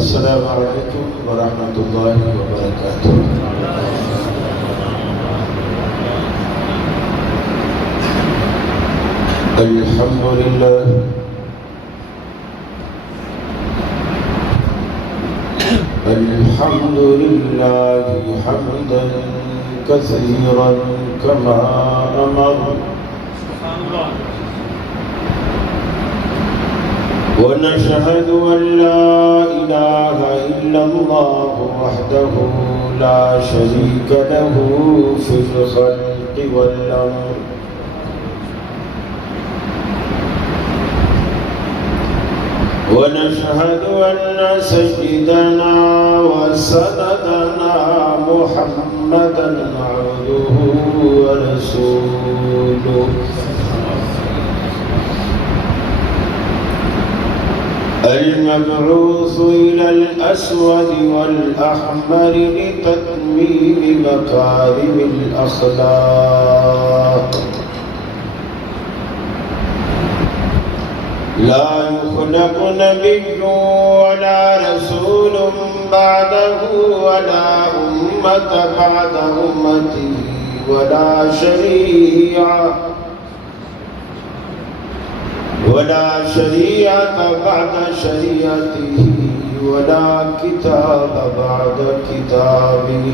السلام علیکم ورحمۃ اللہ وبرکاتہ۔ الحمد للہ الحمد للہ حمدا کثیرا کما امر، ونشهد أن لا إله إلا الله وحده لا شريك له في الخلق والأمر، ونشهد أن سيدنا وسندنا محمدا عبده ورسوله، المبعوث إلى الأسود والأحمر لتتميم مكارم الأخلاق، لا يخلق نبي ولا رسول بعده ولا أمة بعد أمته ولا شريعة بعد شريعته ولا كتاب بعد كتابه،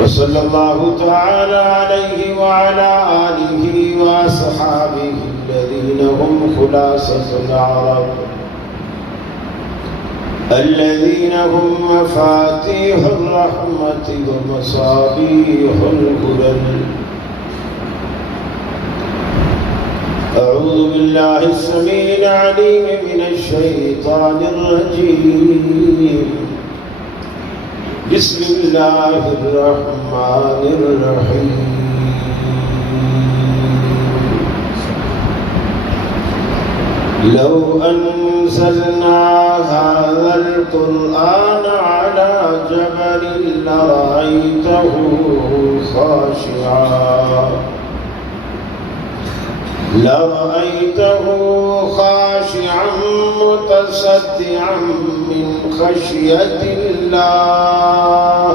وصلى الله تعالى عليه وعلى آله وأصحابه الذين هم خلاصة العرب، الذين هم مفاتيح الرحمة ومصابيح الهدى. أعوذ بالله السميع العليم من الشيطان الرجيم. بسم الله الرحمن الرحيم. لو أنزلنا هذا القرآن على جبل لرأيته خاشعا متصدعا من خشية الله،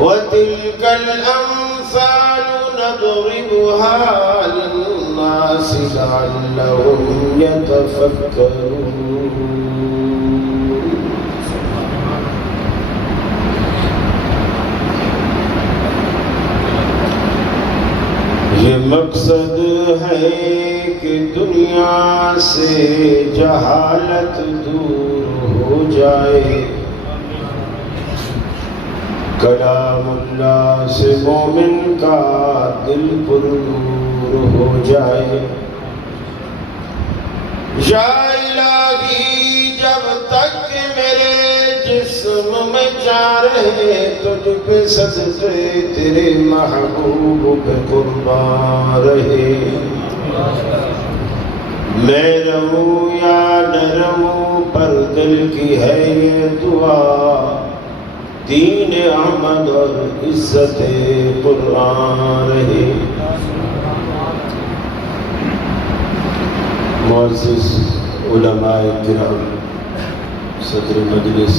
وتلك الأمثال نضربها للناس لعلهم يتفكرون. یہ مقصد ہے کہ دنیا سے جہالت دور ہو جائے، کلام اللہ سے مومن کا دل پر نور ہو جائے. یا الہی جب تک میرے جسم میں جان رہے، تجھ پہ صدقے تیرے محبوب پہ قربان رہے. میں رہوں یا نہ رہوں پر دل کی ہے یہ دعا، دین احمد اور عزت قرآن رہے. معزز علماء کرام، صدر مجلس،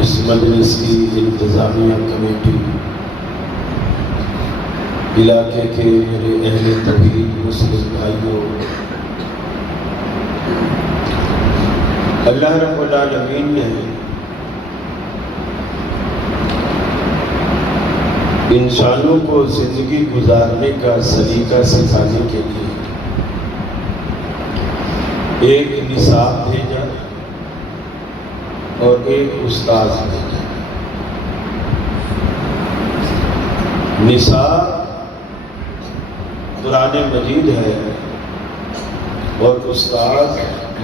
اس مجلس کی انتظامیہ کمیٹی، علاقے کے میرے اہل توحید مسلم بھائیوں، اللہ رب العالمین نے انسانوں کو زندگی گزارنے کا سلیقہ سکھانے کے لیے ایک نصاب بھیجا اور ایک استاذ بھیجا. نصاب قرآن مجید ہے اور استاذ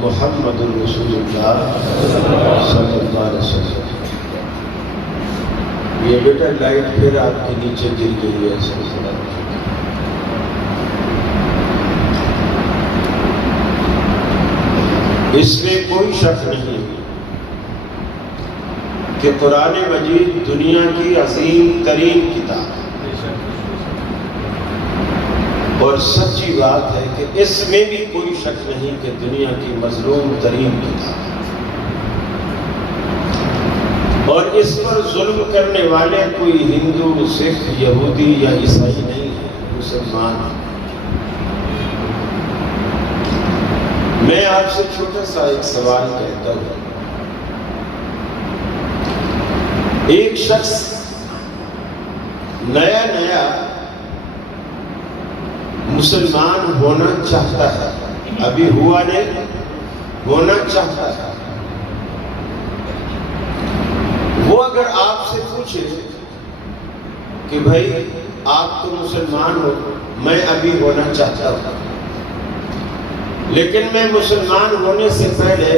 محمد رسول اللہ صلی اللہ علیہ وسلم. یہ بیٹا لائٹ پھر آپ کے نیچے گر گئی ہے. اس میں کوئی شک نہیں کہ قرآن مجید دنیا کی عظیم ترین کتاب ہے، اور سچی بات ہے کہ اس میں بھی کوئی شک نہیں کہ دنیا کی مظلوم ترین کتاب ہے، اور اس پر ظلم کرنے والے کوئی ہندو، سکھ، یہودی یا عیسائی نہیں ہے، مسلمان ہے۔ میں آپ سے چھوٹا سا ایک سوال کہتا ہوں۔ ایک شخص نیا نیا مسلمان ہونا چاہتا ہے، ابھی ہوا نہیں، ہونا چاہتا ہے۔ وہ اگر آپ سے پوچھے کہ بھائی آپ تو مسلمان ہو، میں ابھی ہونا چاہتا ہوں، لیکن میں مسلمان ہونے سے پہلے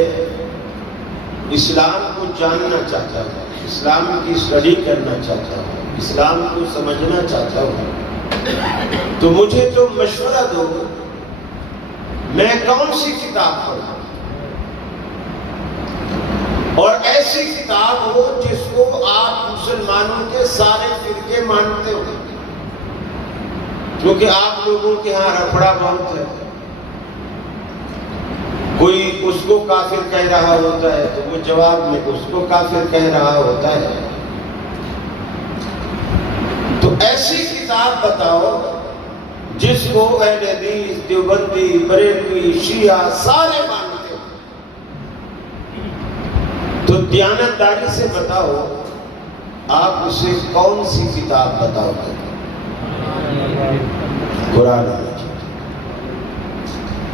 اسلام کو جاننا چاہتا ہوں، اسلام کی اسٹڈی کرنا چاہتا ہوں، اسلام کو سمجھنا چاہتا ہوں، تو مجھے تو مشورہ دو، میں کون سی کتاب پڑھوں؟ اور ایسی کتاب ہو جس کو آپ مسلمانوں کے سارے فرقے مانتے ہو، کیونکہ آپ لوگوں کے ہاں رفڑا بہت ہے، کوئی اس کو کافر کہہ رہا ہوتا ہے تو وہ جواب میں اس کو کافر کہہ رہا ہوتا ہے۔ تو ایسی کتاب بتاؤ جس کو اہل حدیث، دیوبندی، بریلوی، شیعہ سارے مانتے ہو، تو دیانتداری سے بتاؤ آپ اسے کون سی کتاب بتاؤ گے؟ قرآن مجید۔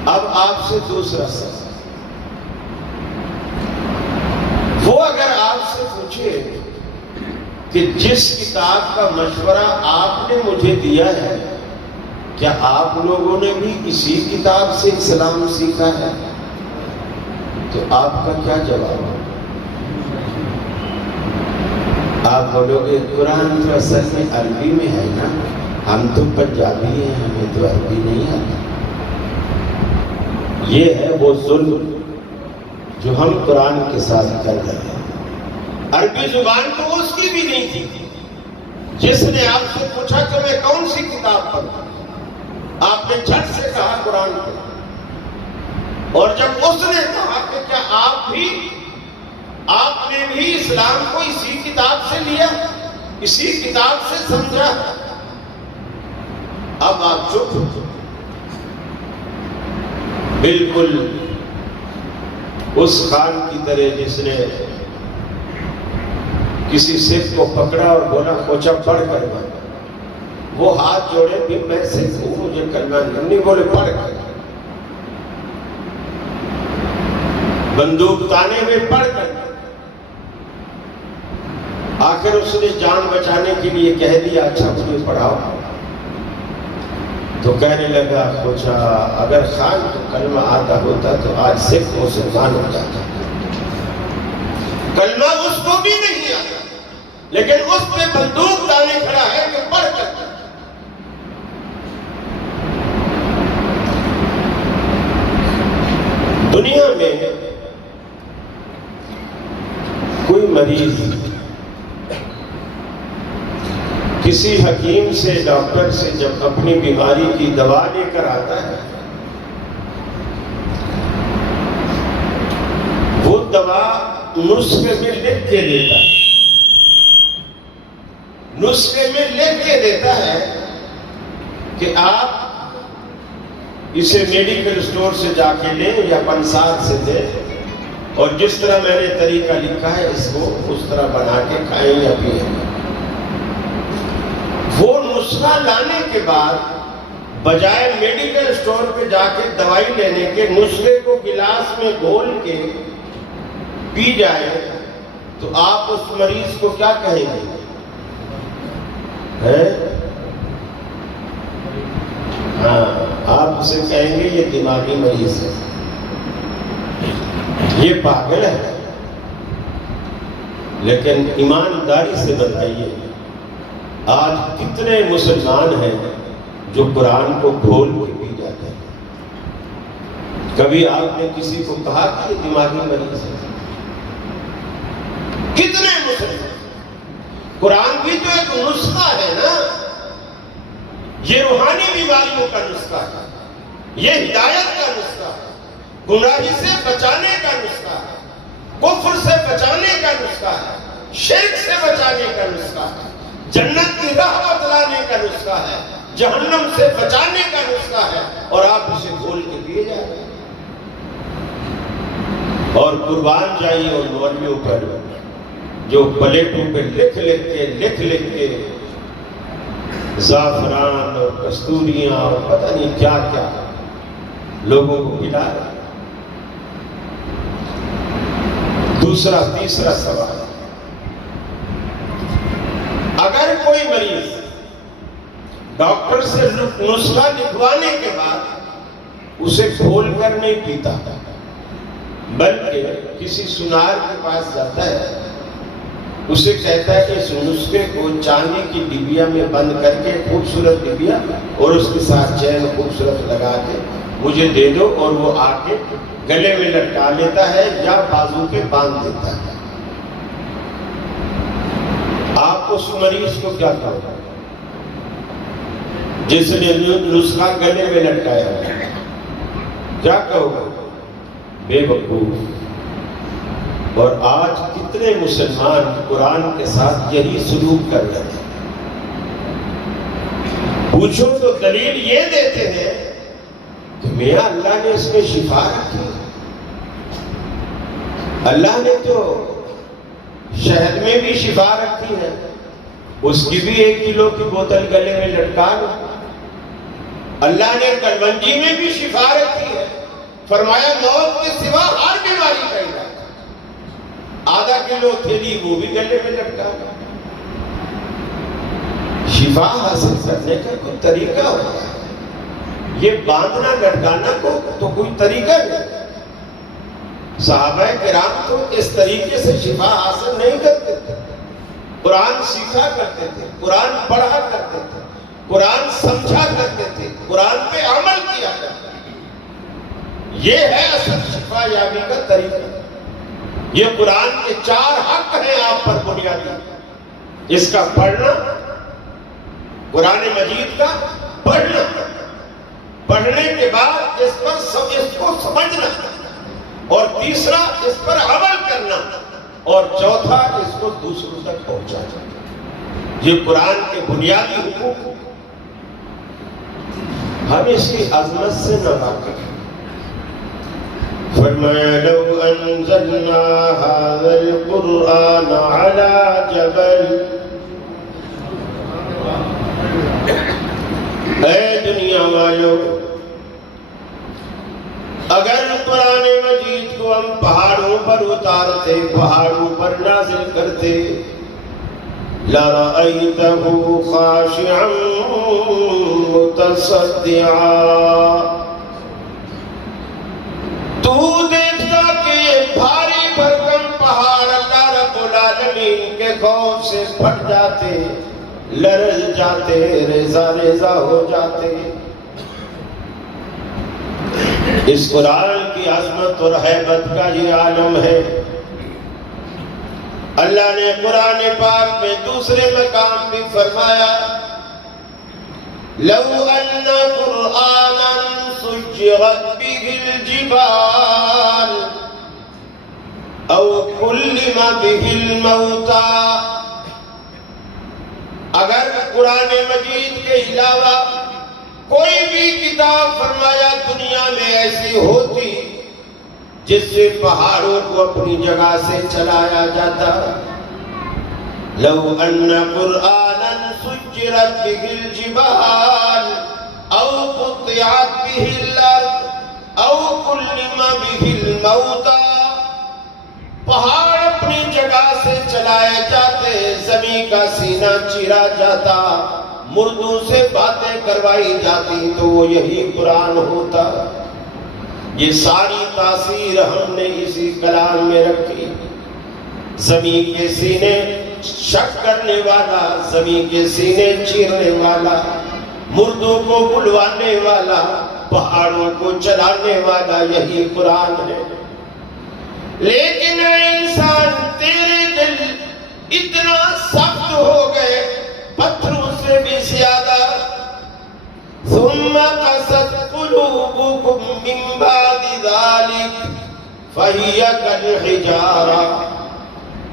اب آپ سے دوسرا سوال، وہ اگر آپ سے پوچھے کہ جس کتاب کا مشورہ آپ نے مجھے دیا ہے، کیا آپ لوگوں نے بھی اسی کتاب سے اسلام سیکھا ہے، تو آپ کا کیا جواب ہے؟ آپ بولو گے قرآن تو اصل میں عربی میں ہے نا، ہم تو پنجابی ہیں، ہمیں تو عربی نہیں آتی۔ یہ ہے وہ ظلم جو ہم قرآن کے ساتھ کر رہے ہیں۔ عربی زبان تو اس کی بھی نہیں تھی، جس نے آپ سے پوچھا کہ میں کون سی کتاب پڑھوں، آپ نے جھٹ سے کہا قرآن کو، اور جب اس نے کہا کہ کیا آپ نے بھی اسلام کو اسی کتاب سے لیا، اسی کتاب سے سمجھا، اب آپ چپ ہو۔ بالکل اس خان کی طرح جس نے کسی سکھ کو پکڑا اور بولا کھوچا پڑھ کر مار، وہ ہاتھ جوڑے بھی میں سکھ ہوں، مجھے کلمہ نہیں، بولے پڑھ کر، بندوق تانے میں پڑھ کر، آخر اس نے جان بچانے کے لیے کہہ دیا اچھا مجھے پڑھاؤ، تو کہنے لگا کھوچا اگر خان کو کلمہ آتا ہوتا تو آج سکھ مسلمان ہو جاتا، کلمہ اس کو بھی نہیں آتا، لیکن اس پہ بندوق تانے کھڑا ہے کہ پڑھ کر۔ دنیا میں کوئی مریض کسی حکیم سے، ڈاکٹر سے جب اپنی بیماری کی دوا لے کر آتا ہے، وہ دوا نسخے میں لکھ کے دیتا ہے، نسخے میں لکھ کے دیتا ہے کہ آپ اسے میڈیکل سٹور سے جا کے لیں یا پنسار سے لیں، اور جس طرح میں نے طریقہ لکھا ہے اس کو اس طرح بنا کے کھائیں یا پئیں۔ وہ نسخہ لانے کے بعد بجائے میڈیکل سٹور پہ جا کے دوائی لینے کے، نسخے کو گلاس میں گھول کے پی جائے، تو آپ اس مریض کو کیا کہیں گے؟ ہاں، آپ اسے کہیں گے یہ دماغی مریض ہے، یہ پاگل ہے۔ لیکن ایمانداری سے بتائیے آج کتنے مسلمان ہیں جو قرآن کو کھول کے پی جاتے ہیں؟ کبھی آپ نے کسی کو کہا کہ یہ دماغی مریض ہے؟ کتنے مسلمان؟ قرآن بھی تو ایک نسخہ ہے نا، یہ روحانی بیماریوں کا نسخہ ہے، یہ ہدایت کا نسخہ ہے، گمراہی سے بچانے کا نسخہ ہے، کفر سے بچانے کا نسخہ ہے، شرک سے بچانے کا نسخہ ہے، جنت کی راہ بتلانے کا نسخہ ہے، جہنم سے بچانے کا نسخہ ہے، اور آپ اسے کھول کے دیے جا رہے ہیں۔ اور قربان جائیے اور مولویوں پر جو پلیٹوں پہ لکھ لکھ کے زعفران اور کستوریاں اور پتہ نہیں کیا کیا لوگوں کو کھلا رہے ہیں۔ تیسرا سوال، اگر کوئی مریض ڈاکٹر سے نسخہ لکھوانے کے بعد اسے کھول کر نہیں پیتا بلکہ کسی سنار کے پاس جاتا ہے، اسے کہتا ہے کہ اس نسخے کو چاندی کی ڈبیا میں بند کر کے، خوبصورت ڈبیا، اور اس کے ساتھ چین خوبصورت لگا کے مجھے دے دو، اور وہ آ کے گلے میں لٹکا لیتا ہے یا بازو کے باندھ دیتا ہے، آپ اس مریض کو کیا کہو گے جس نے نسخہ گلے میں لٹکایا؟ کیا کہو گے؟ بے وقوف۔ اور آج کتنے مسلمان قرآن کے ساتھ یہی سلوک کر رہے ہیں۔ پوچھو تو دلیل یہ دیتے ہیں کہ میاں اللہ نے اس میں شفا رکھی، اللہ نے تو شہد میں بھی شفا رکھی ہے، اس کی بھی 1 کلو کی بوتل گلے میں لٹکا دو، اللہ نے کلونجی میں بھی شفا رکھی ہے، فرمایا موت کے سوا ہر بیماری کا علاج، آدھا کلو تھیلی وہ بھی گلے میں لٹکا دو۔ شفا حاصل کرنے کا کوئی طریقہ ہوتا ہے، یہ باندھنا لٹکانا کو تو کوئی طریقہ نہیں۔ صحابہ کرام تو اس طریقے سے شفا حاصل نہیں کرتے تھے، قرآن سیکھا کرتے تھے، قرآن پڑھا کرتے تھے، قرآن سمجھا کرتے تھے، قرآن پہ عمل کیا کرتے تھے۔ یہ ہے اصل شفا یابی کا طریقہ۔ یہ قرآن کے 4 حق ہیں آپ پر بنیادی، اس کا پڑھنا، قرآن مجید کا پڑھنا، پڑھنے کے بعد اس کو سمجھنا، اور تیسرا اس پر عمل کرنا، اور چوتھا اس کو دوسروں تک پہنچانا۔ یہ قرآن کے بنیادی حقوق، ہم اس کی عظمت سے نہ واقف ہیں۔ فرمایا لو انزلنا هذا القرآن على جبل، اے دنیا والو، اگر قرآن مجید کو ہم پہاڑوں پر اتارتے، پہاڑوں پر نازل کرتے، لَرَأَيْتَهُ خَاشِعًا مُتَصَدِّعًا، تو دیکھتا کہ یہ بھاری بھرکم پہاڑ اللہ رب العالمین کے خوف سے پھٹ جاتے، لرز جاتے، ریزہ ریزہ ہو جاتے۔ اس قرآن کی عظمت اور ہیبت کا یہ عالم ہے۔ اللہ نے قرآن پاک میں دوسرے مقام بھی فرمایا، لو ان قرآنا سجرت به الجبال او کلم به الموتى، اگر قرآن مجید کے علاوہ کوئی بھی کتاب فرمایا دنیا میں ایسی ہوتی جس سے پہاڑوں کو اپنی جگہ سے چلایا جاتا، لو ان قرآنا سجرت به الجبال او قطعت به الارض او کلم به الموتى، پہاڑ اپنی جگہ سے چلائے جاتے، زمین کا سینہ چیرا جاتا، مردوں سے باتیں کروائی جاتی، تو وہ یہی قرآن ہوتا۔ یہ ساری تاثیر ہم نے اسی کلام میں رکھی۔ زمین کے سینے شک کرنے والا، زمین کے سینے چیرنے والا، مردوں کو بلوانے والا، پہاڑوں کو چلانے والا یہی قرآن ہے۔ لیکن انسان تیرے دل اتنا سخت ہو گئے، پتھروں سے بھی زیادہ، ثم قست قلوبكم من بعد ذلك فهي كالحجارة،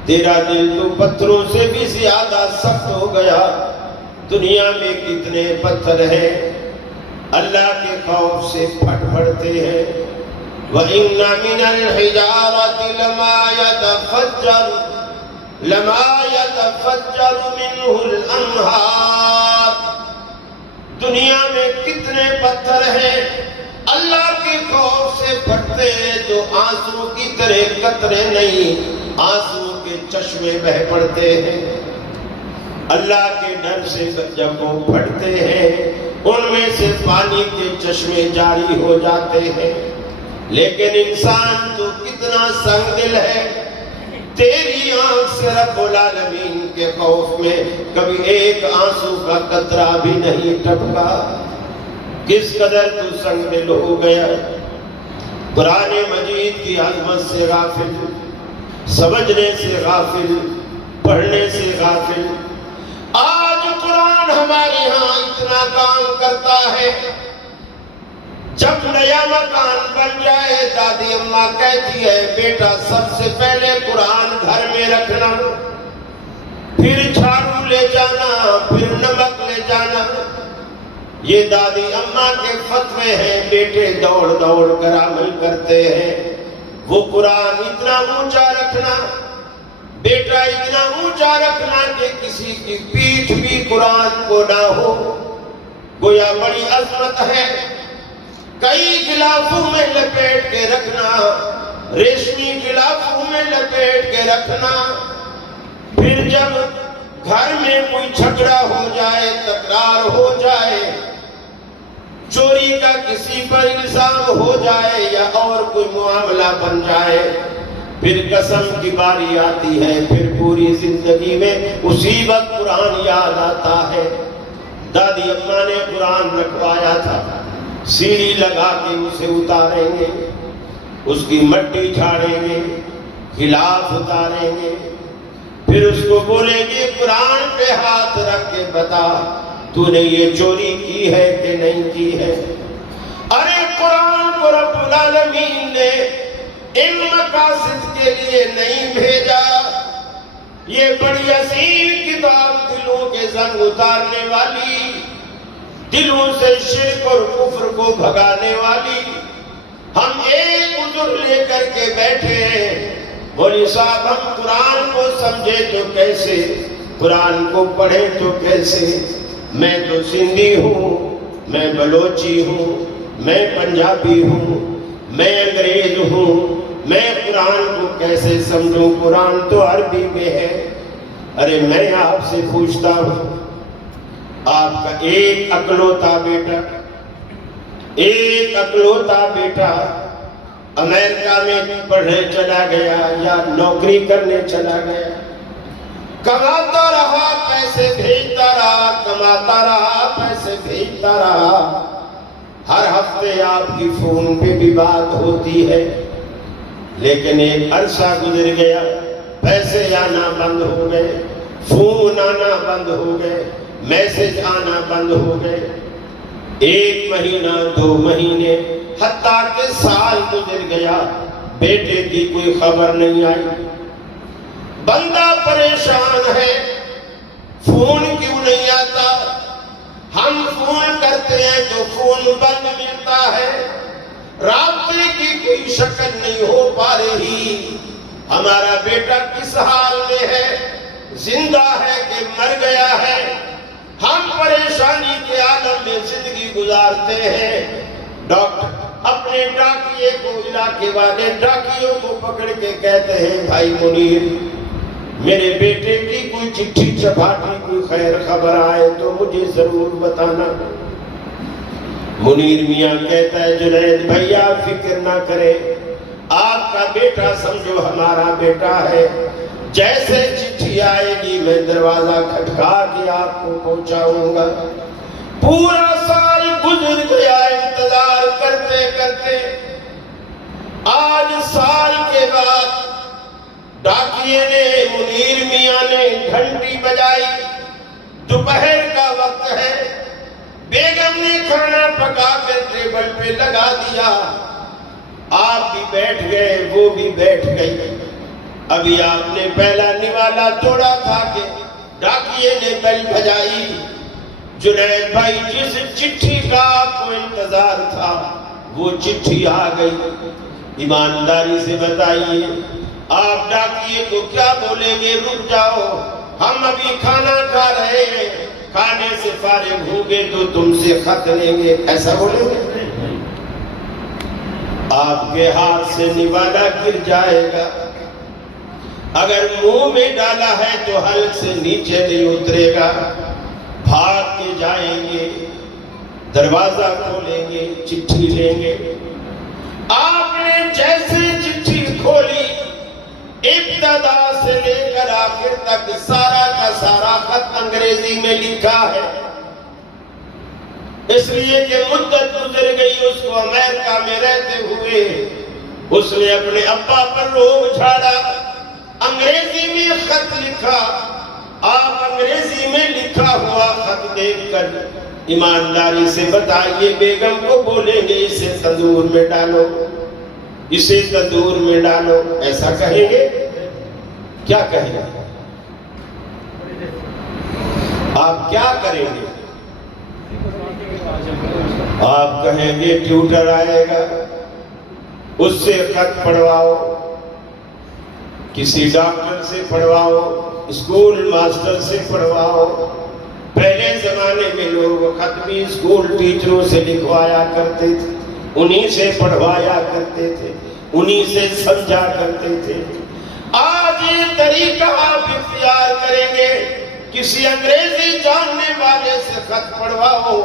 تیرا دل تو پتھروں سے بھی زیادہ سخت ہو گیا۔ دنیا میں کتنے پتھر ہیں اللہ کے خوف سے پھٹ پڑتے ہیں۔ وَإِنَّ مِنَ الْحِجَارَةِ لَمَا يَتَفَجَّرُ مِنْهُ الْأَنْهَارُ، دنیا میں کتنے پتھر ہیں اللہ کے خوف سے پھٹتے ہیں جو آنسو کی طرح قطرے نہیں، آنسو کے چشمے بہ پڑتے ہیں۔ اللہ کے ڈر سے جب وہ پھٹتے ہیں ان میں سے پانی کے چشمے جاری ہو جاتے ہیں۔ لیکن انسان تو کتنا سنگ دل ہے، تیری آنکھ سے رب العالمین کے خوف میں کبھی ایک آنسو کا قطرہ بھی نہیں ٹپکا۔ کس قدر تو سنگ دل ہو گیا، قرآن مجید کی عظمت سے غافل، سمجھنے سے غافل، پڑھنے سے غافل۔ آج قرآن ہمارے ہاں اتنا کام کرتا ہے، جب نیا مکان بن جائے دادی اماں کہتی ہے بیٹا سب سے پہلے قرآن گھر میں رکھنا، پھر جھاڑو لے جانا، پھر نمک لے جانا۔ یہ دادی اماں کے فتوے ہیں، بیٹے دوڑ دوڑ کر عمل کرتے ہیں۔ وہ قرآن اتنا اونچا رکھنا، بیٹا اتنا اونچا رکھنا کہ کسی کی پیٹھ بھی قرآن کو نہ ہو، گویا بڑی عظمت ہے۔ کئی غلافوں میں لپیٹ کے رکھنا، ریشمی غلافوں میں لپیٹ کے رکھنا، پھر جب گھر میں کوئی جھگڑا ہو جائے، تکرار ہو جائے، چوری کا کسی پر الزام ہو جائے یا اور کوئی معاملہ بن جائے، پھر قسم کی باری آتی ہے، پھر پوری زندگی میں اسی وقت قرآن یاد آتا ہے۔ دادی اماں نے قرآن رکھوایا تھا، سیڑھی لگا کے اسے اتاریں گے، اس کی مٹی جھاڑیں گے، غلاف اتاریں گے، پھر اس کو بولیں گے قرآن پہ ہاتھ رکھ کے بتا تو نے یہ چوری کی ہے کہ نہیں کی ہے۔ ارے قرآن کو رب العالمین نے ان مقاصد کے لیے نہیں بھیجا، یہ بڑی عظیم کتاب دلوں کے زنگ اتارنے والی، دلوں سے شرک اور کفر کو بھگانے والی۔ ہم ایک عذر لے کر کے بیٹھے ہیں، مولوی صاحب ہم قرآن کو سمجھے تو کیسے، قرآن کو پڑھے تو کیسے؟ میں تو سندھی ہوں، میں بلوچی ہوں، میں پنجابی ہوں، میں انگریز ہوں، میں قرآن کو کیسے سمجھوں؟ قرآن تو عربی میں ہے۔ ارے میں آپ سے پوچھتا ہوں، آپ کا ایک اکلوتا بیٹا، ایک اکلوتا بیٹا امریکہ میں پڑھنے چلا گیا یا نوکری کرنے چلا گیا، کماتا رہا پیسے بھیجتا رہا، کماتا رہا پیسے بھیجتا رہا، ہر ہفتے آپ کی فون پہ بھی بات ہوتی ہے، لیکن ایک عرصہ گزر گیا، پیسے آنا بند ہو گئے، فون آنا بند ہو گئے، میسج آنا بند ہو گئے۔ ایک مہینہ، 2 مہینے، حتیٰ کہ سال گزر گیا، بیٹے کی کوئی خبر نہیں آئی۔ بندہ پریشان ہے، فون کیوں نہیں آتا؟ ہم فون کرتے ہیں تو فون بند ملتا ہے، رابطے کی کوئی شکل نہیں ہو پا رہی۔ ہمارا بیٹا کس حال میں ہے، زندہ ہے کہ مر گیا ہے؟ ہم پریشانی کے عالم میں زندگی گزارتے ہیں۔ ڈاکٹر اپنے ڈاکیے کو، علاقے والے ڈاکیوں کو پکڑ کے کہتے ہیں بھائی منیر، میرے بیٹے کی کوئی چٹھی چپاٹی، کوئی خیر خبر آئے تو مجھے ضرور بتانا۔ منیر میاں کہتا ہے جنید بھیا فکر نہ کرے، آپ کا بیٹا سمجھو ہمارا بیٹا ہے، جیسے چٹھی آئے گی میں دروازہ کھٹکا کے آپ کو پہنچاؤں گا۔ پورا سال گزر گیا انتظار کرتے کرتے، آج سال کے بعد ڈاکیے نے، منیر میاں نے گھنٹی بجائی، دوپہر کا وقت ہے، بیگم نے کھانا پکا کر ٹیبل پہ لگا دیا، آپ بھی بیٹھ گئے، وہ بھی بیٹھ گئی۔ ابھی آپ نے پہلا نوالا توڑا تھا کہ ڈاکیے نے بیل بجائی۔ جنید بھائی جس چٹھی کا آپ کو انتظار تھا وہ چٹھی آ گئی۔ ایمانداری سے بتائیے آپ ڈاکیے کو کیا بولیں گے؟ رک جاؤ، ہم ابھی کھانا کھا رہے ہیں، کھانے سے فارغ ہوں گے تو تم سے خط لیں گے، ایسا بولیں گے؟ آپ کے ہاتھ سے نوالا گر جائے گا، اگر منہ میں ڈالا ہے تو حلق سے نیچے نہیں اترے گا، بھاگ کے جائیں گے، دروازہ کھولیں گے، چٹھی لیں گے۔ آپ نے جیسے چٹھی کھولی، ابتدا سے لے کر آخر تک سارا کا سارا خط انگریزی میں لکھا ہے، اس لیے کہ مدت گزر گئی اس کو امریکہ میں رہتے ہوئے، اس نے اپنے ابا پر روب جھاڑا، انگریزی میں خط لکھا۔ آپ انگریزی میں لکھا ہوا خط دیکھ کر ایمانداری سے بتائیے بیگم کو بولیں گے اسے تندور میں ڈالو، اسے تندور میں ڈالو، ایسا کہیں گے؟ کیا کہیں گے؟ آپ کیا کریں گے؟ آپ کہیں گے ٹیوٹر آئے گا، اس سے خط پڑھواؤ، کسی ڈاکٹر سے پڑھواؤ، اسکول ماسٹر سے پڑھواؤ۔ پہلے زمانے میں لوگ خط بھی اسکول ٹیچروں سے لکھوایا کرتے تھے، انہی سے پڑھوایا کرتے تھے، انہی سے سمجھا کرتے تھے۔ آج یہ طریقہ آپ اختیار کریں گے، کسی انگریزی جاننے والے سے خط پڑھواؤ،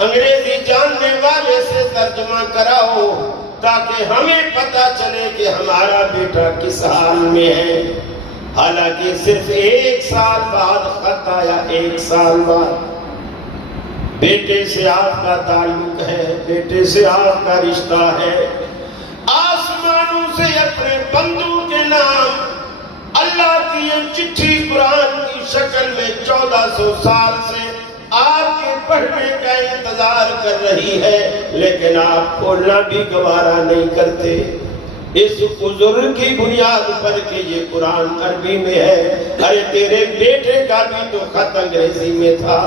انگریزی جاننے والے سے ترجمہ کراؤ، تاکہ ہمیں پتہ چلے کہ ہمارا بیٹا کس حال میں ہے۔ حالانکہ صرف 1 سال بعد خط آیا، 1 سال بعد۔ بیٹے سے آپ کا تعلق ہے، بیٹے سے آپ کا رشتہ ہے۔ آسمانوں سے اپنے بندوں کے نام اللہ کی یہ چٹھی قرآن کی شکل میں 1400 سال سے آپ کے پڑھنے کا انتظار کر رہی ہے، لیکن آپ کھولنا بھی گوارا نہیں کرتے، اس عذر کی بنیاد پر کہ یہ قرآن عربی میں ہے۔ ارے تیرے بیٹے کا بھی تو خط انگریزی میں تھا،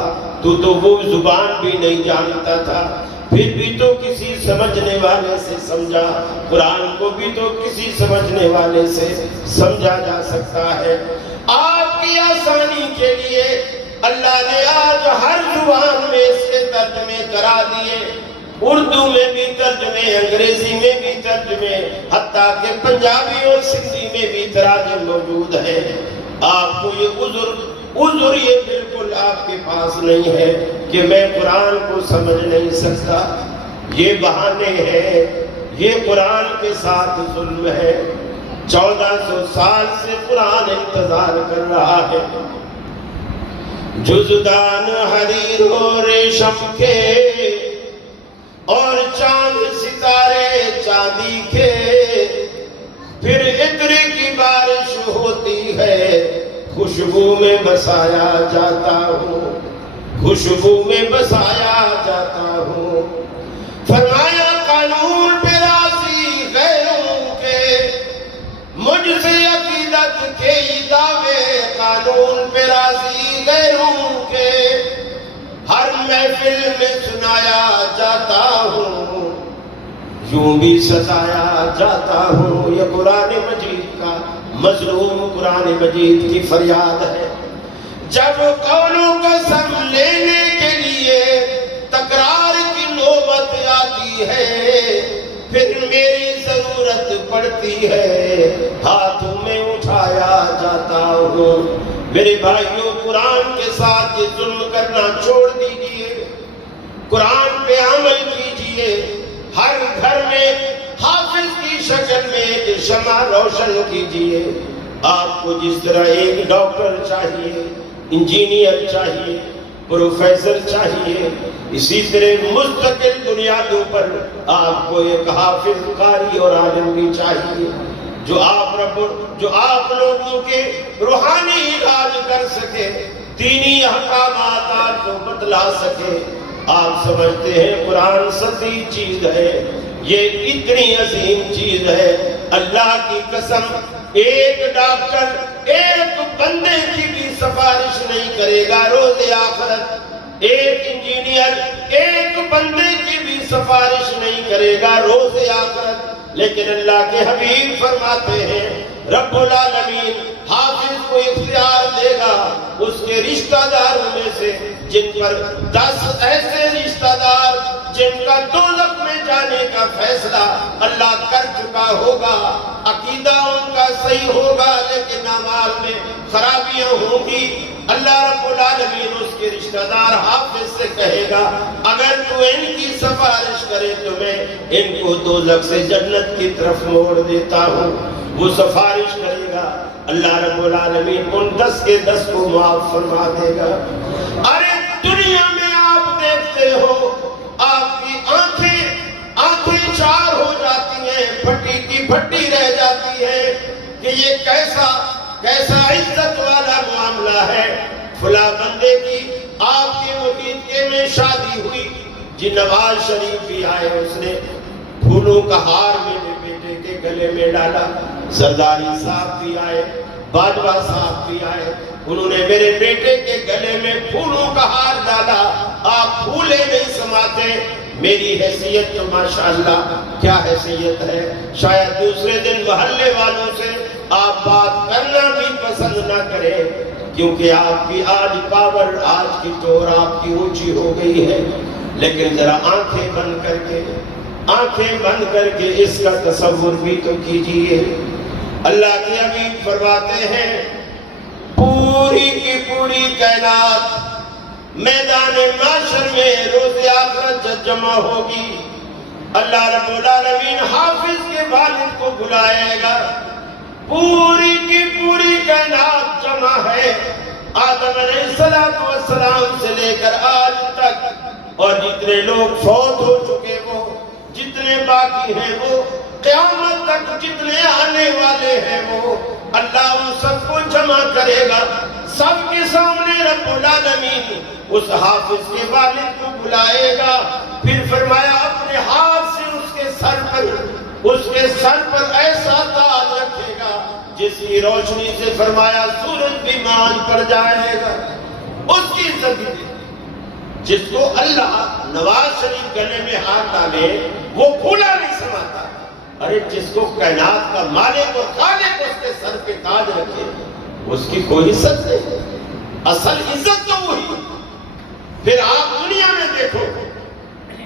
تو وہ زبان بھی نہیں جانتا تھا، پھر بھی تو کسی سمجھنے والے سے سمجھا، قرآن کو بھی تو کسی سمجھنے والے سے سمجھا جا سکتا ہے۔ آپ کی آسانی کے لیے اللہ نے آج ہر زبان میں اس کے ترجمے کرا دیے، اردو میں بھی ترجمے، انگریزی میں بھی ترجمے، حتیٰ کہ پنجابی اور سندھی میں بھی تراجم موجود ہے۔ آپ کو یہ عذر یہ بالکل آپ کے پاس نہیں ہے کہ میں قرآن کو سمجھ نہیں سکتا، یہ بہانے ہیں، یہ قرآن کے ساتھ ظلم ہے۔ 1400 سال سے قرآن انتظار کر رہا ہے۔ جزدان حریر و ریشم کے اور چاند ستارے چاندی کے، پھر عطر کی بارش ہوتی ہے، خوشبو میں بسایا جاتا ہوں، خوشبو میں بسایا جاتا ہوں۔ فرمایا قانون پہ راضی غیروں کے، مجھ سے عقیدت کے دعوے، قانون پہ راضی غیروں کے، ہر محفل میں سنایا جاتا ہوں، یوں بھی ستایا جاتا ہوں۔ یہ قرآن مجید کا مظلوم قرآن مجید کی فریاد ہے۔ جب قول و قسم لینے کے لیے تکرار کی نوبت آتی ہے، پھر میری ضرورت پڑتی ہے، ہاتھوں میں اٹھایا جاتا ہوں۔ میرے بھائیوں، قرآن کے ساتھ یہ ظلم کرنا چھوڑ دیجئے، قرآن پہ عمل کیجئے۔ ہر گھر میں حافظ کی شکل میں ایک شمع روشن کیجئے۔ آپ کو جس طرح ایک ڈاکٹر چاہیے، انجینئر چاہیے، پروفیسر چاہیے، اسی طرح مستقل بنیادوں پر آپ کو ایک حافظ، قاری اور عالم بھی چاہیے، جو آپ لوگوں کے روحانی علاج کر سکے، دینی احکامات آپ کو بتلا سکے۔ آپ سمجھتے ہیں قرآن سچی چیز ہے، یہ اتنی عظیم چیز ہے، اللہ کی قسم ایک ڈاکٹر ایک بندے کی بھی سفارش نہیں کرے گا روز آخرت، ایک انجینئر ایک بندے کی بھی سفارش نہیں کرے گا روز آخرت، لیکن اللہ کے حبیب فرماتے ہیں رب العالمین حافظ کو اختیار دے گا اس کے رشتہ داروں میں سے جن پر 10 ایسے رشتہ دار جن کا دوزخ میں جانے کا فیصلہ اللہ کر چکا ہوگا، عقیدہ ان کا صحیح ہوگا لیکن اعمال میں خرابیاں ہوں گی، اللہ رب العالمین اس کے رشتہ دار حافظ سے کہے گا اگر تو ان کی سفارش کرے تو میں ان کو دوزخ سے جنت کی طرف موڑ دیتا ہوں۔ وہ سفارش کرے گا، اللہ رب العالمین ان 10 کے 10 کو معاف فرما دے گا۔ ارے دنیا میں آپ دیکھتے ہو آپ کی آنکھیں چار ہو جاتی ہیں، پھٹی کی پھٹی رہ جاتی ہے کہ یہ کیسا عزت والا معاملہ ہے، فلاں بندے کی آپ کے مقیدے میں شادی ہوئی جی، نواز شریف بھی آئے، اس نے پھولوں کا ہار میرے بیٹے کے گلے میں ڈالا، زرداری صاحب بھی آئے، باجوہ صاحب بھی آئے، انہوں نے میرے بیٹے کے گلے میں پھولوں کا ہار ڈالا، آپ پھولے نہیں سماتے، میری حیثیت تو ماشاءاللہ کیا حیثیت ہے، شاید دوسرے دن محلے والوں سے آپ بات کرنا بھی پسند نہ کریں کیونکہ آپ کی آج پاور، آج کی ٹور آپ کی اونچی ہو گئی ہے، لیکن ذرا آنکھیں بند کر کے اس کا تصور بھی تو کیجئے۔ اللہ کے حبیب فرماتے ہیں پوری کی پوری کائنات میدان معاشر میں روز آخرت جب جمع ہوگی، اللہ رب العالمین حافظ کے والد کو بلائے گا، پوری کی پوری کائنات جمع ہے، آدم علیہ السلام سے لے کر آج تک، اور جتنے لوگ فوت ہو چکے وہ، جتنے باقی ہیں وہ، قیامت تک جتنے آنے والے ہیں وہ، اللہ ان سب کو جمع کرے گا، سب کے سامنے رب العالمین اس حافظ کے والد کو بلائے گا، پھر فرمایا اپنے ہاتھ سے اس کے سر پر ایسا تاج رکھے گا جس کی روشنی سے فرمایا سورج بھی مان پڑ جائے گا، اس کی عزت جس کو اللہ نواز شریف گلے میں ہاتھ ڈالے وہ پھولا نہیں سماتا، ارے جس کو کائنات کا مالک اور خالق اس کے سر پہ تاج رکھے اس کی کوئی عزت نہیں، اصل عزت تو وہی۔ پھر آپ دنیا میں دیکھو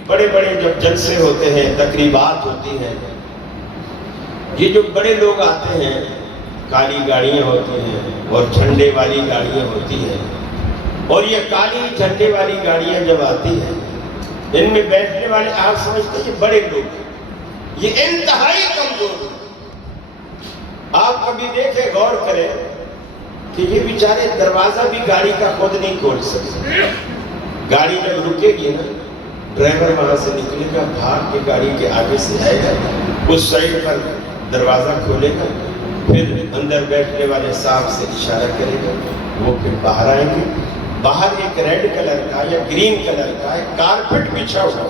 بڑے بڑے جب جلسے ہوتے ہیں، تقریبات ہوتی ہیں، یہ جو بڑے لوگ آتے ہیں، کالی گاڑیاں ہوتی ہیں اور جھنڈے والی گاڑیاں ہوتی ہیں، اور یہ کالی جھنڈے والی گاڑیاں جب آتی ہیں ان میں بیٹھنے والے آپ سمجھتے ہیں یہ بڑے لوگ ہیں، یہ انتہائی کمزور ہیں۔ آپ کبھی دیکھیں غور کریں کہ یہ بیچارے دروازہ بھی گاڑی کا خود نہیں کھول سکتے، گاڑی جب رکے گی نا ڈرائیور وہاں سے نکلے گا، بھاگ کے گاڑی کے آگے سے آئے گا، اس سائڈ پر دروازہ کھولے گا، پھر اندر بیٹھنے والے صاحب سے اشارہ کرے گا، وہ پھر باہر آئیں گے، باہر ایک ریڈ کلر کا یا گرین کلر کا ایک کارپٹ بچھا ہوا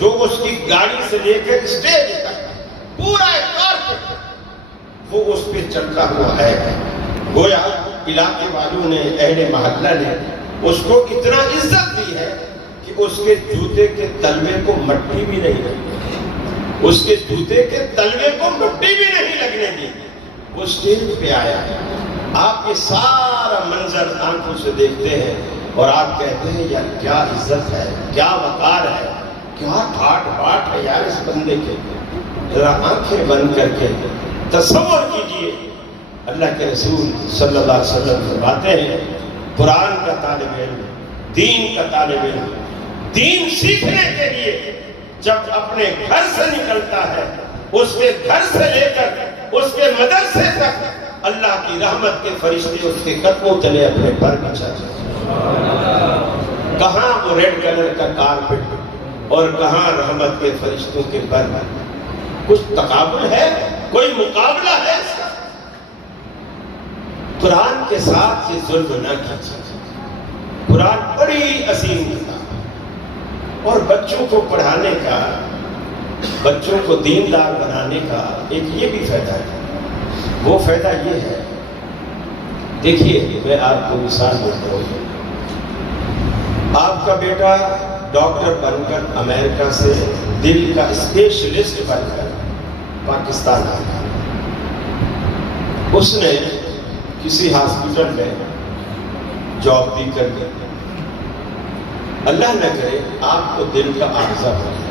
جو اس کی گاڑی سے لے کر اسٹیج تک پورا ایک کارپٹ وہ اس پہ چلتا ہوا ہے، گویا علاقے والوں نے، اہل محلہ نے اس کو اتنا عزت دی ہے کہ اس کے جوتے کے تلوے کو مٹی بھی نہیں لگی، اس کے جوتے کے تلوے کو مٹی بھی نہیں لگنے دی، وہ اسٹیج پہ آیا، آپ یہ سارا منظر آنکھوں سے دیکھتے ہیں اور آپ کہتے ہیں یار کیا عزت ہے، کیا وقار ہے، کیا ٹھاٹ باٹ ہے یار اس بندے کے۔ ذرا آنکھیں بند کر کے تصور کیجئے، اللہ کے رسول صلی اللہ علیہ وسلم فرماتے ہیں قرآن کا طالب علم، دین کا طالب علم، دین سیکھنے کے لیے جب اپنے گھر سے نکلتا ہے، اس کے گھر سے لے کر اس کے مدرسے تک اللہ کی رحمت کے فرشتے اس کے قدموں تلے اپنے پر بچھاتے ہیں۔ کہاں وہ ریڈ کلر کا کارپٹ اور کہاں رحمت کے فرشتوں کے پر؟ کچھ تقابل ہے؟ کوئی مقابلہ ہے اس کا؟ قرآن کے ساتھ یہ ظلم نہ کیجیے، قرآن بڑی عظیم کتاب ہے، اور بچوں کو پڑھانے کا، بچوں کو دیندار بنانے کا ایک یہ بھی فائدہ ہے۔ وہ فائدہ یہ ہے، دیکھیے میں آپ کو مثال دیتا ہوں، آپ کا بیٹا ڈاکٹر بن کر امریکہ سے دل کا اسپیشلسٹ بن کر پاکستان آیا، اس نے کسی ہاسپٹل میں جاب بھی کر لی، اللہ نہ کرے آپ کو دل کا عارضہ ہو گیا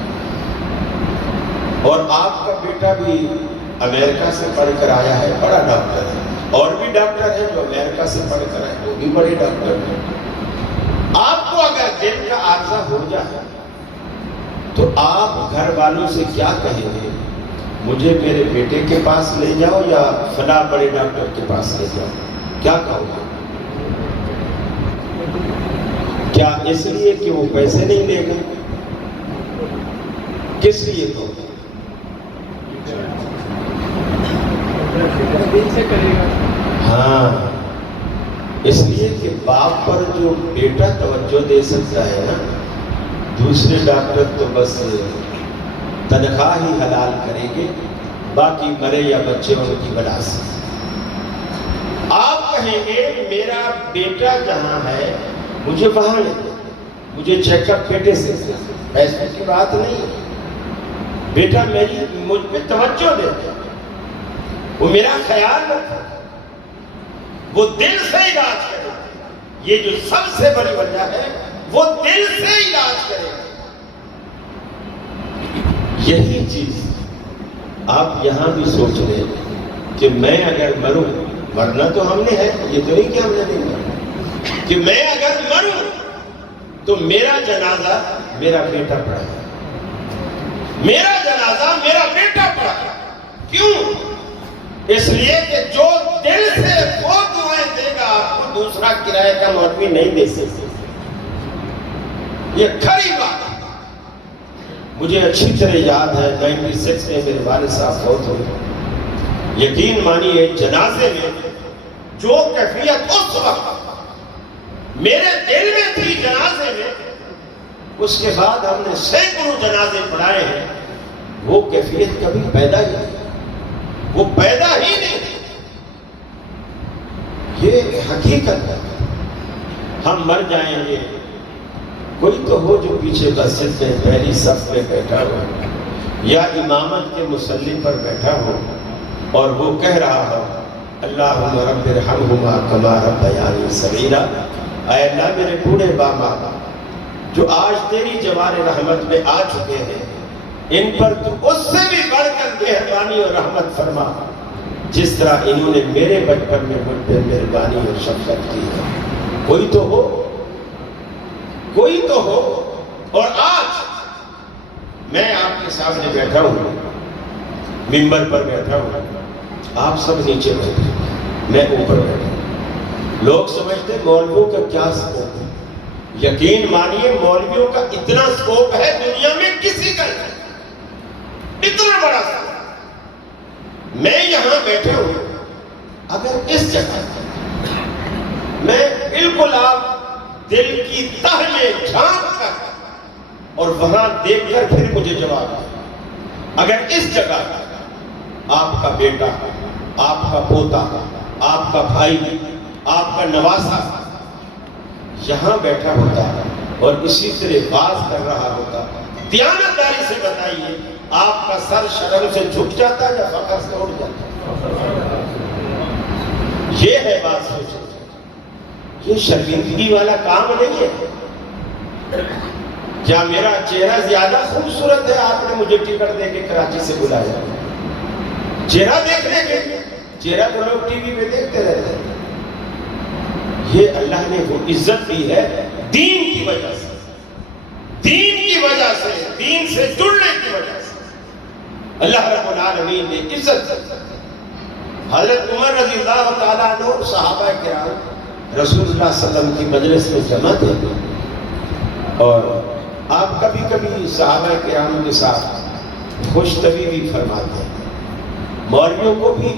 اور آپ کا بیٹا بھی امریکہ سے پڑھ کر آیا ہے، بڑا ڈاکٹر ہے، اور بھی ڈاکٹر ہیں جو امریکہ سے پڑھ کر آئے وہ بھی بڑے ڈاکٹر ہیں۔ آپ کو اگر دل کا عارضہ ہو جائے تو آپ گھر والوں سے کیا کہیں گے؟ مجھے میرے بیٹے کے پاس لے جاؤ یا فلاں بڑے ڈاکٹر کے پاس لے جاؤ، کیا کہو گے؟ کیا اس لیے کہ وہ پیسے نہیں لے گا؟ کس لیے کہو گے؟ ہاں، اس لیے کہ باپ پر جو بیٹا توجہ دے سکتا ہے نا، دوسرے ڈاکٹر تو بس تنخواہ ہی حلال کریں گے، باقی مرے یا بچے ان کی بلا سے۔ آپ کہیں گے میرا بیٹا جہاں ہے مجھے وہاں لے دو، مجھے چیک اپ بیٹے سے، ایسے کی بات نہیں، بیٹا میری مجھ پہ توجہ دے، وہ میرا خیال رکھے، وہ دل سے علاج کرے، یہ جو سب سے بڑی وجہ ہے وہ دل سے علاج کرے۔ یہی چیز آپ یہاں بھی سوچ لیں کہ میں اگر مروں، مرنا تو ہم نے ہے، یہ تو نہیں کہ ہم نے نہیں مرنا، کہ میں اگر مروں تو میرا جنازہ میرا بیٹا پڑھائے، میرا جنازہ میرا بیٹا پڑھائے۔ کیوں؟ اس لیے کہ جو دل سے وہ دعائیں دے گا آپ کو دوسرا کرایہ کا مولوی نہیں دے سکتے، یہ کھری بات ہے۔ مجھے اچھی طرح یاد ہے 96 میں میرے والد صاحب فوت ہوئے، یقین مانیے جنازے میں جو کیفیت اس وقت میرے دل میں تھی جنازے میں، اس کے بعد ہم نے سینکڑوں جنازے پڑھائے ہیں، وہ کیفیت کبھی پیدا ہی نہیں، وہ پیدا ہی نہیں۔ یہ حقیقت ہے، ہم مر جائیں گے، کوئی تو ہو جو پیچھے مسجد میں پہلی صف میں بیٹھا ہو یا امامت کے مصلی پر بیٹھا ہو اور وہ کہہ رہا ہو اللہم رب ارحمہما کما ربیانی صغیرا، اے اللہ میرے بوڑھے باپ جو آج تیری جوار رحمت میں آ چکے ہیں، ان پر تو اس سے بھی بڑھ کر مہربانی اور رحمت فرما جس طرح انہوں نے میرے بچپن میں مجھ پہ مہربانی اور شفقت کی ہے۔ کوئی تو ہو، کوئی تو ہو۔ اور آج میں آپ کے سامنے بیٹھا ہوں، منبر پر بیٹھا ہوں، آپ سب نیچے بیٹھے، میں اوپر بیٹھا، لوگ سمجھتے مولویوں کا کیا سکوپ ہے، یقین مانیے مولویوں کا اتنا سکوپ ہے دنیا میں کسی کا نہیں، اتنا بڑا سکوپ۔ میں یہاں بیٹھے ہوں، اگر اس جگہ میں بالکل آپ دل کی تہ میں جھانک کر اور وہاں دیکھ کر پھر مجھے جواب دیں، اگر اس جگہ آپ کا بیٹا، آپ کا پوتا، آپ کا بھائی، آپ کا نواسا یہاں بیٹھا ہوتا اور اسی طرح باز کر رہا ہوتا، دیانتداری سے بتائیے آپ کا سر شرم سے جھک جاتا یا فخر سے اٹھ جاتا؟ یہ ہے بات سوچو، یہ شرمندگی والا کام نہیں ہے۔ کیا میرا چہرہ زیادہ خوبصورت ہے؟ آپ نے مجھے ٹکٹ دے کے کراچی سے بلایا، چہرہ دیکھنے کے لیے، چہرہ تو لوگ ٹی وی پہ دیکھتے رہتے ہیں۔ یہ اللہ نے وہ عزت دی ہے دین کی وجہ سے، دین کی وجہ سے، دین سے جڑنے کی وجہ سے اللہ رب العالمین نے عزت دی۔ حضرت عمر رضی اللہ تعالیٰ عنہ صحابہ کرام رسول اللہ صلی اللہ علیہ وسلم کی مجلس میں جمع تھے، اور آپ کبھی کبھی صحابہ کرام کے ساتھ خوش طبیعی فرماتے ہیں۔ مولویوں کو بھی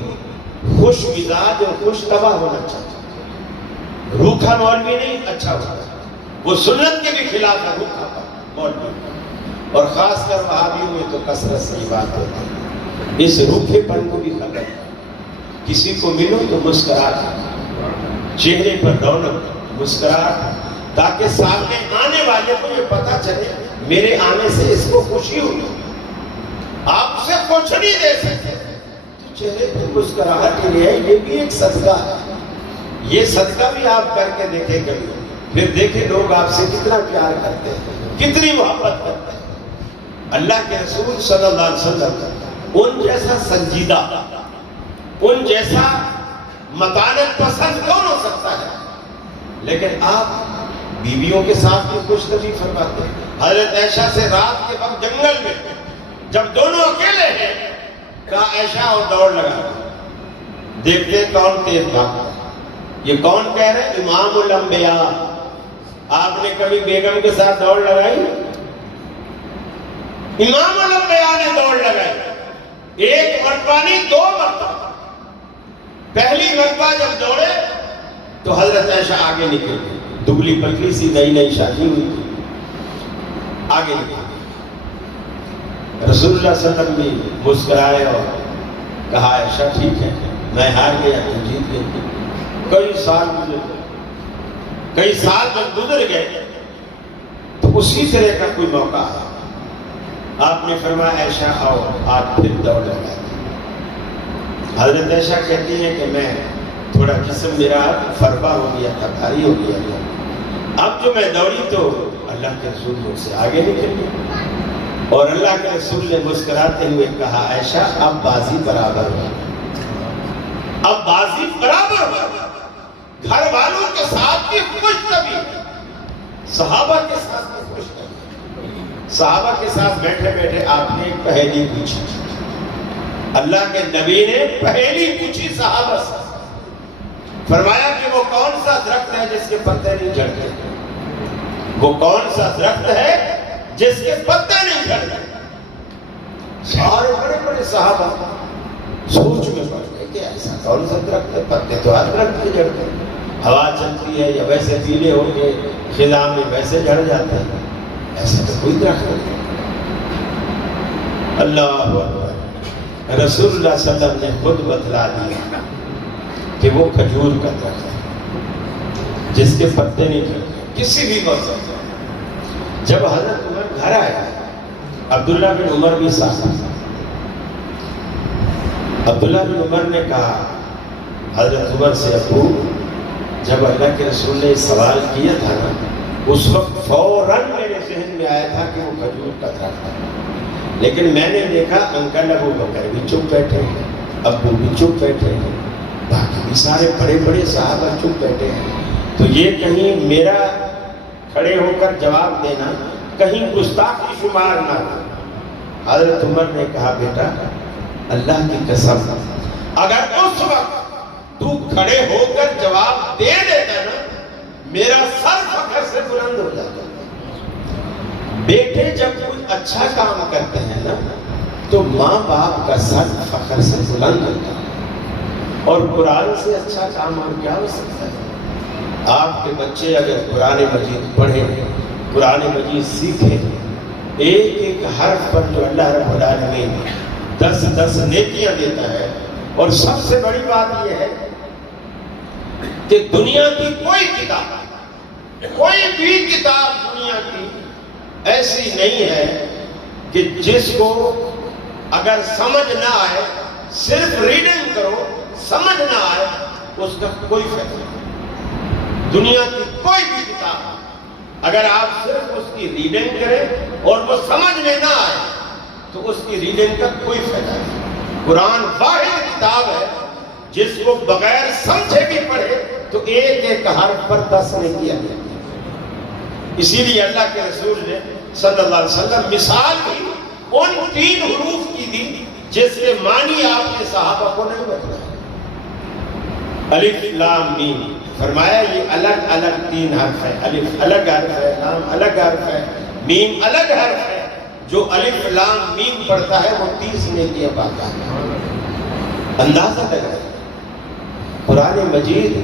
خوش مزاج اور خوش طبع ہونا چاہیے، روکھا مولوی نہیں اچھا ہوتا، وہ سنت کے بھی خلاف ہے روکھا۔ مولوی، اور خاص کر وہابیوں میں تو کثرت سے بات ہوتی ہے، اس روکھے پن کو بھی ختم، کسی کو ملو تو مسکراہٹ، چہرے پر رونق، مسکراہٹ، تاکہ سامنے آنے والے کو یہ پتا چلے میرے آنے سے اس کو خوشی ہوئی۔ آپ اسے کچھ نہیں دے سکتے تو چہرے پہ مسکراہٹ ہی ہے، یہ بھی ایک صدقہ ہے۔ یہ صدقہ بھی آپ کر کے دیکھیں کبھی، پھر دیکھیں لوگ آپ سے کتنا پیار کرتے ہیں، کتنی محبت کرتے ہیں۔ اللہ کے رسول صلی اللہ علیہ وسلم ان جیسا سنجیدہ، ان جیسا متانت پسند کون ہو سکتا ہے؟ لیکن آپ بیویوں کے ساتھ بھی خوش طبیعی فرماتے ہیں۔ حضرت عائشہ سے رات کے وقت جنگل میں جب دونوں اکیلے ہیں، کہا عائشہ اور دوڑ لگا، دیکھتے کون تیز بھاگتا ہے۔ یہ کون کہہ رہے ہیں؟ امام الانبیاء۔ آپ نے کبھی بیگم کے ساتھ دوڑ لگائی؟ امام الانبیاء نے دوڑ لگائی، ایک مرتبہ نہیں، 2 مرتبہ۔ پہلی مرتبہ جب دوڑے تو حضرت عائشہ آگے نکل گئی، دبلی پتلی سی نئی نئی شادی ہوئی تھی، آگے نکل گئی۔ رسول اللہ صلی اللہ علیہ وسلم بھی مسکرائے اور کہا عائشہ ٹھیک ہے، میں ہار گیا، تم جیت گئی۔ کئی سال جب گزر گئے تو اسی طرح کا کوئی موقع آیا، آپ نے فرمایا عائشہ آؤ، آج پھر دوڑ لگا۔ حضرت عائشہ کہتی ہیں کہ میں تھوڑا جسم میرا فربا ہو گیا تھا، بھاری ہو گیا تھا، اب جو میں دوڑی تو اللہ کے رسول مجھ سے آگے نکل گئے، اور اللہ کے رسول نے مسکراتے ہوئے کہا عائشہ اب بازی برابر ہو، اب بازی برابر ہو۔ گھر والوں کے ساتھ بھی خوش طبی، صحابہ کے ساتھ بھی خوش طبی۔ صحابہ کے ساتھ بیٹھے بیٹھے آپ نے ایک پہیلی پوچھی، اللہ کے نبی نے پہیلی پوچھی صحابہ سے، فرمایا کہ وہ کون سا درخت ہے جس کے پتے نہیں جھڑتے؟ وہ کون سا درخت ہے جس کے پتے نہیں جھڑتے؟ سارے بڑے بڑے صحابہ سوچ میں پڑ گئے کہ ایسا کون سا درخت ہے، پتے تو ہر درخت کے جھڑتے ہیں، ہوا چلتی ہے یا ویسے پیلے ہو کے خلا میں ویسے جھڑ جاتے ہیں، ایسا تو کوئی درخت نہیں۔ اللہ اکبر، رسول اللہ صلی اللہ علیہ وسلم نے خود بتلا دیا کہ وہ کھجور کا درخت ہے جس کے پتے نہیں جھڑتے کسی بھی موسم۔ جب حضرت عمر گھر آئے، عبداللہ بن عمر بھی ساتھ، عبداللہ بن عمر نے کہا حضرت عمر سے، ابو جب اللہ کے رسول نے سوال کیا تھا نا، اس وقت فوراً میرے ذہن میں آیا تھا کہ وہ کھجور کا درخت ہے، لیکن میں نے دیکھا انکل ابو بکر بھی چپ بیٹھے ہیں، ابو بھی چپ بیٹھے ہیں، باقی بھی سارے بڑے بڑے صحابہ چپ بیٹھے ہیں، تو یہ کہیں میرا کھڑے ہو کر جواب دینا کہیں گستاخی شمار نہ ہو۔ حضرت عمر نے کہا بیٹا اللہ کی قسم، اگر اس وقت تو کھڑے ہو کر جواب دے دیتا نا، میرا سر فخر سے بلند ہو جاتا۔ بیٹے جب کوئی اچھا کام کرتے ہیں نا تو ماں باپ کا سر فخر سے بلند ہوتا ہے، اور قرآن سے اچھا کام اور کیا ہو سکتا ہے؟ آپ کے بچے اگر قرآن مجید پڑھیں، قرآن مجید سیکھیں، ایک ایک حرف پر جو اللہ رب العالمین 10 نیکیاں دیتا ہے۔ اور سب سے بڑی بات یہ ہے کہ دنیا کی کوئی کتاب، کوئی بھی کتاب دنیا کی ایسی نہیں ہے کہ جس کو اگر سمجھ نہ آئے، صرف ریڈنگ کرو سمجھ نہ آئے، اس کا کوئی فائدہ نہیں۔ دنیا کی کوئی بھی کتاب اگر آپ صرف اس کی ریڈنگ کریں اور وہ سمجھ میں نہ آئے تو اس کی ریڈنگ کا کوئی فائدہ نہیں۔ قرآن واحد کتاب ہے جس کو بغیر سمجھے بھی پڑھے تو ایک ایک حرف پر 10 نہیں کیا گیا۔ اسی لیے اللہ کے رسول نے صلی اللہ علیہ وسلم مثال بھی ان 3 حروف کی دی جس کے معنی آپ نے صحابہ کو نہیں بتایا۔ الف لام میم، فرمایا یہ الگ الگ 3 حرف ہے، الف الگ حرف ہے، لام الگ حرف ہے، میم الگ حرف ہے۔ جو الف لام میم پڑھتا ہے وہ 30 نیکیاں پاتا ہے۔ اندازہ لگائے قرآن مجید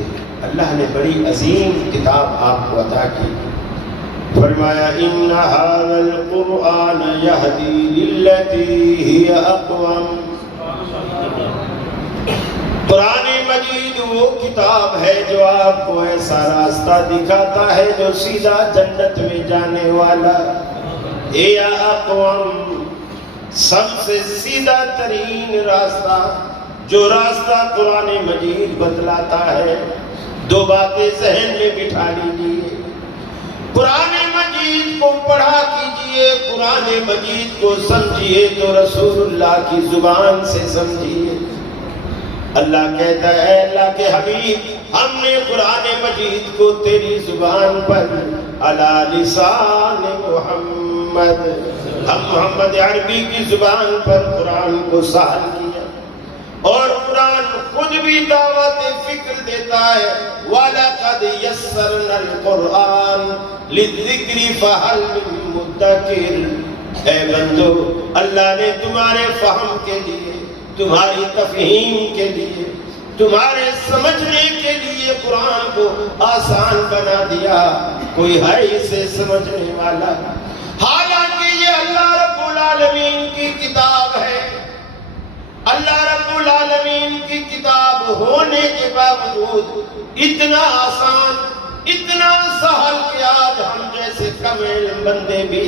اللہ نے بڑی عظیم کتاب آپ کو عطا کی، فرمایا ان ھذا القرآن یہدی للتی ہی اقوم. قرآن مجید وہ کتاب ہے جو آپ کو ایسا راستہ دکھاتا ہے جو سیدھا جنت میں جانے والا. یا اقوم سب سے سیدھا ترین راستہ جو راستہ قرآن مجید بتلاتا ہے. دو باتیں ذہن میں بٹھا لیجیے. قرآن مجید کو پڑھا کیجئے, قرآن مجید کو سمجھیے تو رسول اللہ کی زبان سے سمجھیے. اللہ کہتا ہے اللہ کے حبیب ہم نے قرآن مجید کو تیری زبان پر علی لسان محمد, ہم محمد عربی کی زبان پر قرآن کو سہل کیا. اور قرآن خود بھی دعوت فکر دیتا ہے وَلَقَدْ يَسَّرْنَا الْقُرْآنَ لِلذِّكْرِ فَهَلْ مِن مُدَّكِرٍ. اے بندو اللہ نے تمہارے فہم کے لیے, تمہاری تفہیم کے لیے, تمہارے سمجھنے کے لیے قرآن کو آسان بنا دیا. کوئی ہے اسے سمجھنے والا؟ حالانکہ یہ اللہ رب العالمین کی کتاب ہے. اللہ رب العالمین کی کتاب ہونے کے باوجود اتنا آسان, اتنا سہل کہ آج ہم جیسے کم علم بندے بھی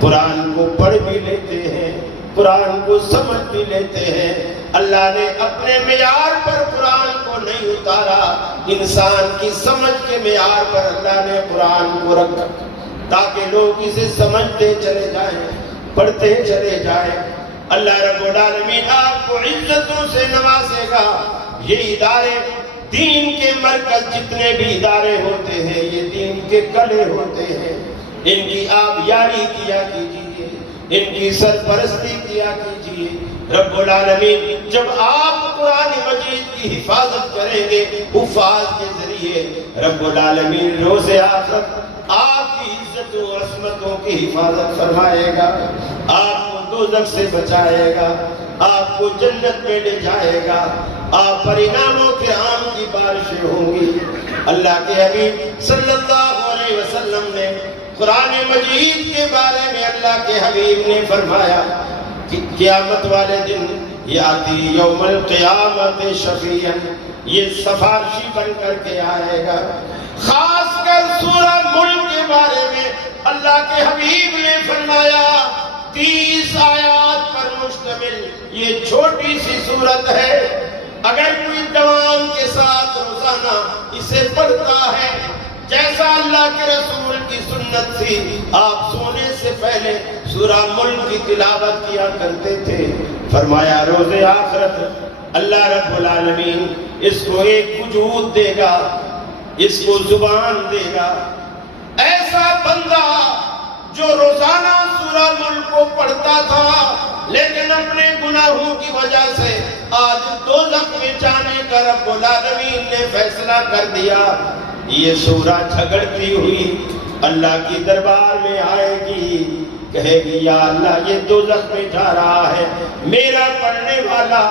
قرآن کو پڑھ بھی لیتے ہیں, قرآن کو سمجھ بھی لیتے ہیں. اللہ نے اپنے معیار پر قرآن کو نہیں اتارا, انسان کی سمجھ کے معیار پر اللہ نے قرآن کو رکھا تاکہ لوگ اسے سمجھتے چلے جائیں, پڑھتے چلے جائیں. اللہ رب العالمین آپ کو عزتوں سے نوازے گا. یہ ادارے دین کے مرکز جتنے بھی ادارے ہوتے ہیں یہ دین کے کلے ہوتے ہیں. ان کی آپ یاری کیا کیجئے, ان کی سرپرستی کیا کیجئے. رب العالمین جب آپ قرآن مجید کی حفاظت کریں گے حفاظ کے ذریعے رب العالمین روز آخرت آپ کی عزتوں و عصمتوں کی حفاظت فرمائے گا, آپ کو دوزخ سے بچائے گا, آپ کو جنت میں لے جائے گا. آپ پر انعام و کرام کی بارشیں ہوں گی. اللہ کے حبیب صلی اللہ علیہ وسلم نے قرآن مجید کے بارے میں اللہ کے حبیب نے فرمایا کہ قیامت والے دن یاتی یوم القیامت شفیعا, یہ سفارشی بن کر کے آئے گا. خاص کر سورہ ملک کے بارے میں اللہ کے حبیب نے فرمایا 30 آیات پر مشتمل یہ چھوٹی سی سورت ہے. اگر کوئی دوام کے ساتھ روزانہ اسے پڑھتا ہے جیسا اللہ کے رسول کی سنت تھی, آپ سونے سے پہلے سورہ ملک کی تلاوت کیا کرتے تھے. فرمایا روز آخرت اللہ رب العالمین اس کو ایک وجود دے گا, اس کو زبان دے گا. ایسا بندہ جو روزانہ سورہ ملک کو پڑھتا تھا لیکن اپنے گناہوں کی وجہ سے آج دوزخ میں جانے کا رب العالمین نے فیصلہ کر دیا. یہ سورہ جھگڑتی ہوئی اللہ کی دربار میں آئے گی, کہے گی یا اللہ یہ دوزخ میں جا رہا ہے, میرا پڑھنے والا,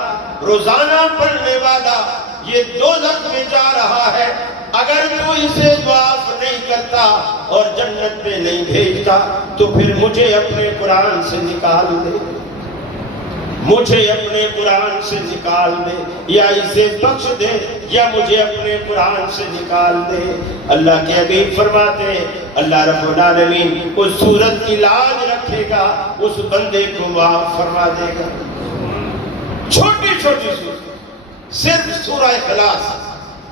روزانہ پڑھنے والا یہ دوزخ میں جا رہا ہے. اگر تو اسے معاف نہیں کرتا اور جنت میں نہیں بھیجتا تو پھر مجھے اپنے قرآن سے نکال دے, مجھے اپنے قرآن سے نکال دے, یا اسے بخش دے یا مجھے اپنے قرآن سے نکال دے. اللہ کے حبیب فرماتے ہیں اللہ رب العالمین اس صورت کی لاج رکھے گا, اس بندے کو معاف فرما دے گا. چھوٹی چھوٹی صورت, صرف سورہ اخلاص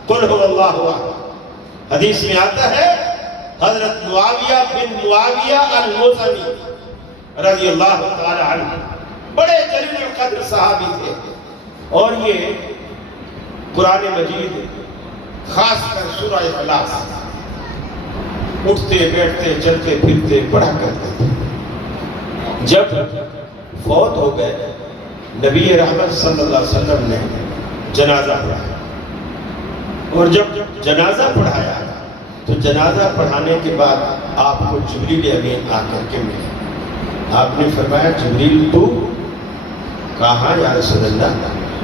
قل هو اللہ احد. حدیث میں آتا ہے حضرت معاویہ بن معاویہ المزنی رضی اللہ تعالی عنہ بڑے جلیل القدر صحابی تھے, اور یہ قرآن مجید خاص کر سورہ اخلاص اٹھتے بیٹھتے چلتے پھرتے پڑھا کرتے تھے. جب فوت ہو گئے نبی رحمت صلی اللہ علیہ وسلم نے جنازہ پڑھایا, اور جب جنازہ پڑھایا تو جنازہ پڑھانے کے بعد آپ کو جبریل امین آ کر کے ملے. آپ نے فرمایا جبریل تو کہا یا رسول اللہ,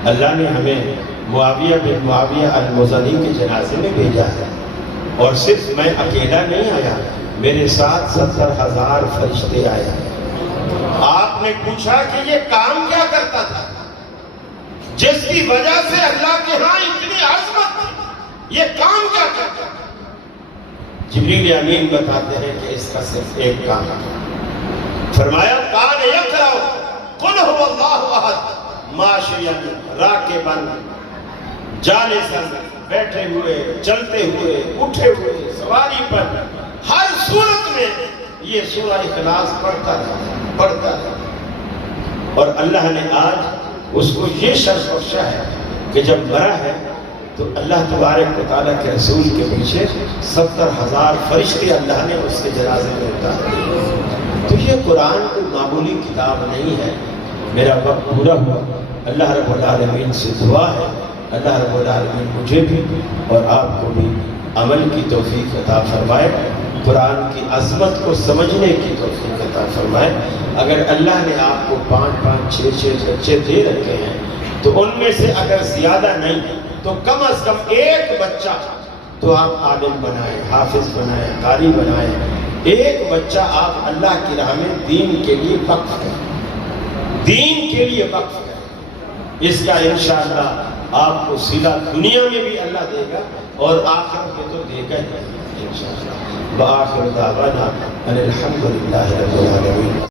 اللہ نے ہمیں معاویہ بن معاویہ المزنی کے جنازے میں بھیجا ہے, اور صرف میں اکیلا نہیں آیا, میرے ساتھ 70,000 فرشتے آئے. آپ نے پوچھا کہ یہ کام کیا کرتا تھا جس کی وجہ سے اللہ کے ہاں اتنی عظمت تھی؟ یہ کام کیا کرتا تھا؟ جبریل امین بتاتے ہیں کہ اس کا صرف ایک کام تھا. فرمایا کان یقرأ قل هو اللہ احد ماشیا راکبا جالسا، بیٹھے ہوئے، چلتے ہوئے، اٹھے ہوئے، سواری پر، ہر صورت میں یہ سورہ اخلاص پڑھتا رہا. اور اللہ نے آج اس کو یہ شرف بخشا ہے کہ جب مرا ہے تو اللہ تبارک و تعالیٰ کے رسول کے پیچھے 70,000 فرشتے اللہ نے اس کے جنازے میں اتارے. تو یہ قرآن کوئی معمولی کتاب نہیں ہے. میرا وقت پورا ہوا. اللہ رب العالمین سے دعا ہے اللہ رب العالمین مجھے بھی اور آپ کو بھی عمل کی توفیق عطا فرمائے، قرآن کی عظمت کو سمجھنے کی توفیق عطا فرمائے. اگر اللہ نے آپ کو 5 6 بچے دے رکھے ہیں تو ان میں سے اگر زیادہ نہیں تو کم از کم ایک بچہ تو آپ عالم بنائیں، حافظ بنائیں، قاری بنائیں. ایک بچہ آپ اللہ کی راہ میں دین کے لیے وقف کریں، دین کے لیے وقف کریں. اس کا انشاءاللہ آپ کو سیدھا دنیا میں بھی اللہ دے گا اور آخرت میں تو دے گا ہی انشاءاللہ. وآخر دعوانا ان الحمدللہ رب العالمین.